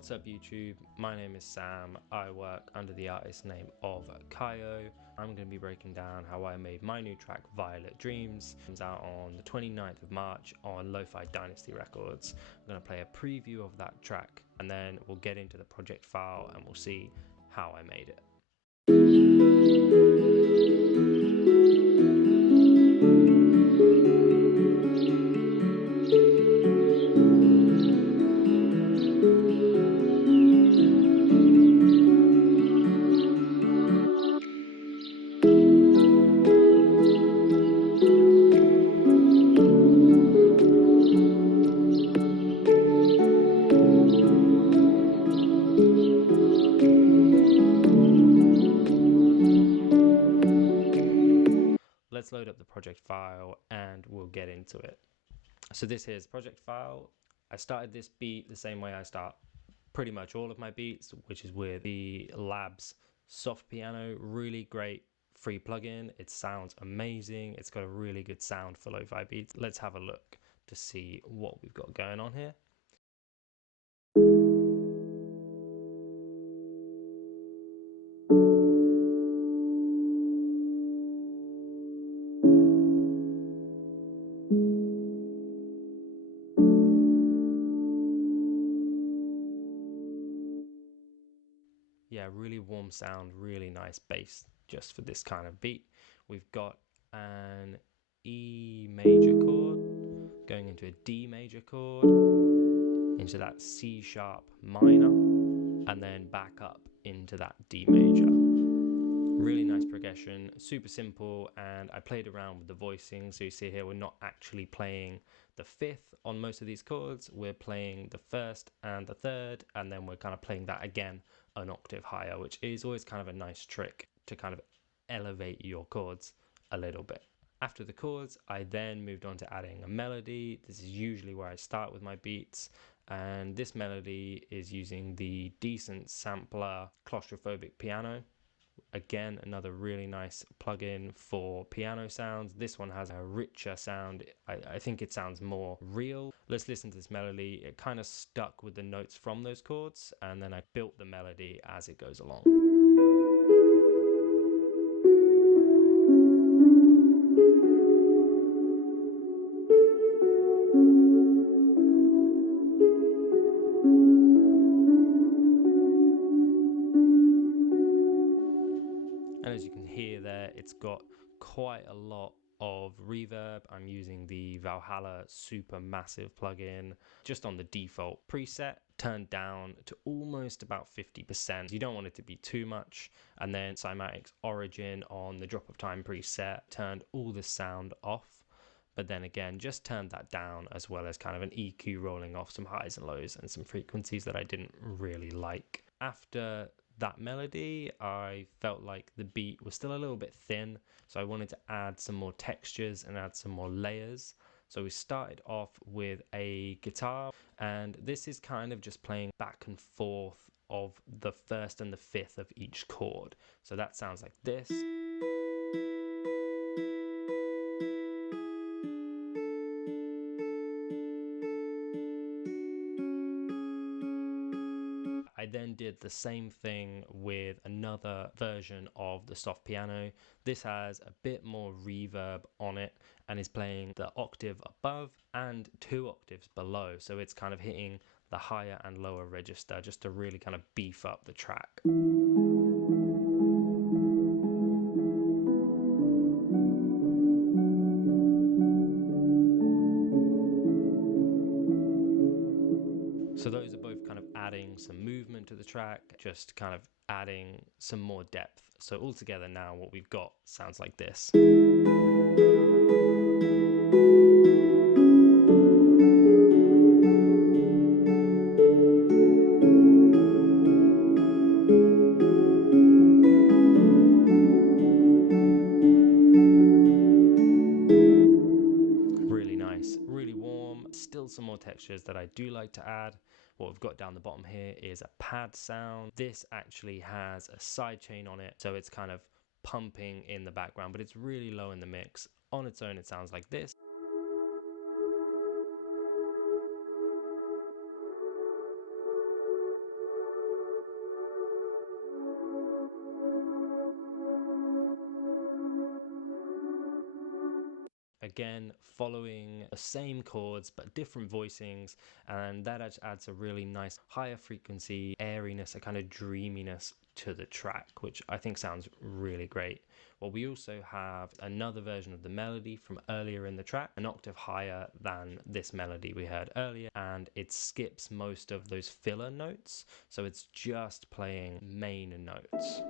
What's up YouTube, my name is Sam. I work under the artist name of Kaio. I'm going to be breaking down how I made my new track Violet Dreams. It's out on the 29th of March on Lo-Fi Dynasty Records. I'm going to play a preview of that track and then we'll get into the project file and we'll see how I made it. Let's load up the project file and we'll get into it. So this here's project file. I started this beat the same way I start pretty much all of my beats, which is with the Labs soft piano. Really great free plugin. It sounds amazing. It's got a really good sound for lo-fi beats. Let's have a look to see what we've got going on here. Yeah, really warm sound, really nice bass just for this kind of beat. We've got an E major chord going into a D major chord, into that C sharp minor, and then back up into that D major. Really nice progression, super simple, and I played around with the voicing. So you see here we're not actually playing the fifth on most of these chords, we're playing the first and the third, and then we're kind of playing that again an octave higher, which is always kind of a nice trick to kind of elevate your chords a little bit. After the chords, I then moved on to adding a melody. This is usually where I start with my beats, and this melody is using the Decent Sampler Claustrophobic Piano. Again, another really nice plugin for piano sounds. This one has a richer sound. I think it sounds more real. Let's listen to this melody. It kind of stuck with the notes from those chords, and then I built the melody as it goes along. And as you can hear there, it's got quite a lot of reverb. I'm using the Valhalla super massive plugin just on the default preset, turned down to almost about 50%. You don't want it to be too much. And then Cymatic's Origin on the drop of time preset, turned all the sound off. But then again, just turned that down, as well as kind of an EQ rolling off some highs and lows and some frequencies that I didn't really like. After that melody, I felt like the beat was still a little bit thin, so I wanted to add some more textures and add some more layers. So we started off with a guitar, and this is kind of just playing back and forth of the first and the fifth of each chord. So that sounds like this. I then did the same thing with another version of the soft piano. This has a bit more reverb on it and is playing the octave above and 2 octaves below. So it's kind of hitting the higher and lower register just to really kind of beef up the track. So those are both kind of adding some movement to the track, just kind of adding some more depth. So altogether now what we've got sounds like this. Really nice, really warm, still some more textures that I do like to add. What we've got down the bottom here is a pad sound. This actually has a sidechain on it, so it's kind of pumping in the background, but it's really low in the mix. On its own, it sounds like this. again following the same chords but different voicings, and that adds a really nice higher frequency airiness, a kind of dreaminess to the track, which I think sounds really great. Well, we also have another version of the melody from earlier in the track, an octave higher than this melody we heard earlier, and it skips most of those filler notes, so it's just playing main notes.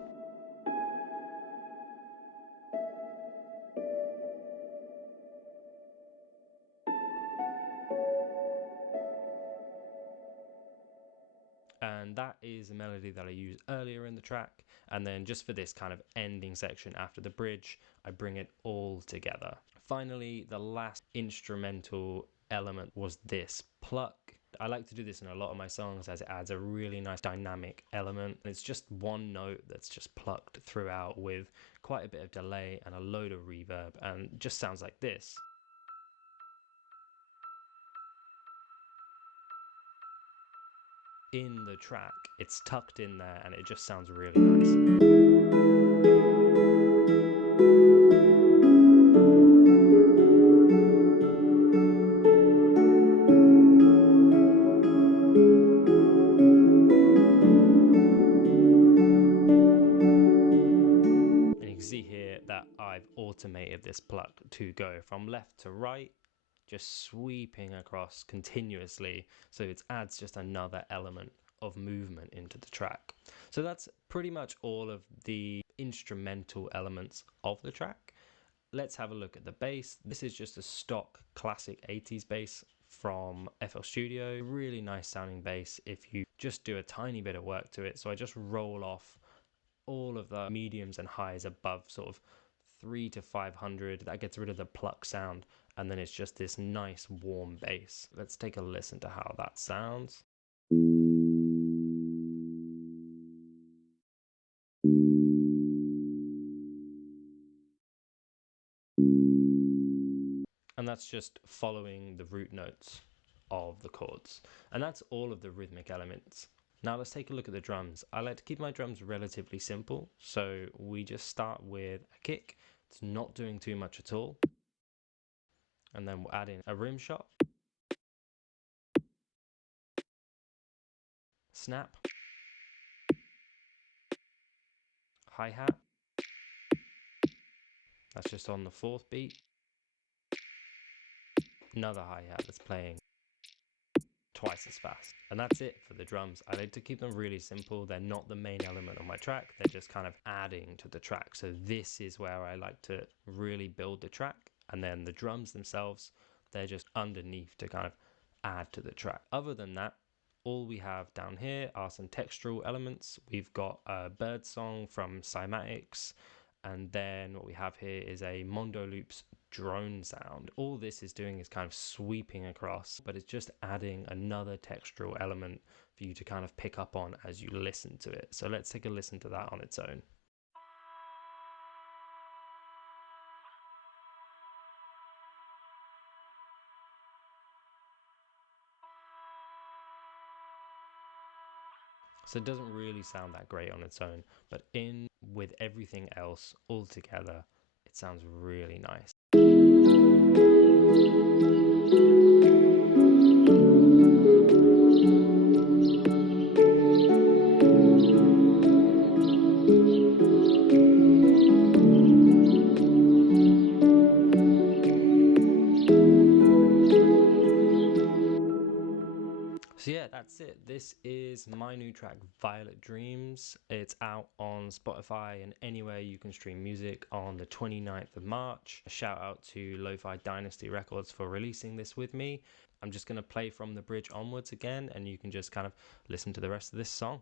And that is a melody that I used earlier in the track, and then just for this kind of ending section after the bridge, I bring it all together. Finally, the last instrumental element was this pluck. I like to do this in a lot of my songs as it adds a really nice dynamic element. It's just one note that's just plucked throughout with quite a bit of delay and a load of reverb, and just sounds like this. In the track, it's tucked in there and it just sounds really nice. And you can see here that I've automated this pluck to go from left to right, just sweeping across continuously, so it adds just another element of movement into the track. So that's pretty much all of the instrumental elements of the track. Let's have a look at the bass. This is just a stock classic 80s bass from FL Studio. Really nice sounding bass if you just do a tiny bit of work to it. So I just roll off all of the mediums and highs above sort of 3 to 500. That gets rid of the pluck sound, and then it's just this nice warm bass. Let's take a listen to how that sounds. And that's just following the root notes of the chords. And that's all of the rhythmic elements. Now let's take a look at the drums. I like to keep my drums relatively simple, so we just start with a kick. It's not doing too much at all. And then we'll add in a rim shot, snap, hi-hat. That's just on the 4th beat. Another hi-hat that's playing twice as fast. And that's it for the drums. I like to keep them really simple. They're not the main element of my track. They're just kind of adding to the track. So this is where I like to really build the track. And then the drums themselves, they're just underneath to kind of add to the track. Other than that, all we have down here are some textural elements. We've got a bird song from Cymatics, and then what we have here is a Mondo Loops drone sound. All this is doing is kind of sweeping across, but it's just adding another textural element for you to kind of pick up on as you listen to it. So let's take a listen to that on its own. So it doesn't really sound that great on its own, but in with everything else all together, it sounds really nice. So yeah, that's it. This is my new track, Violet Dreams. It's out on Spotify and anywhere you can stream music on the 29th of March. A shout out to Lo-Fi Dynasty Records for releasing this with me. I'm just going to play from the bridge onwards again, and you can just kind of listen to the rest of this song.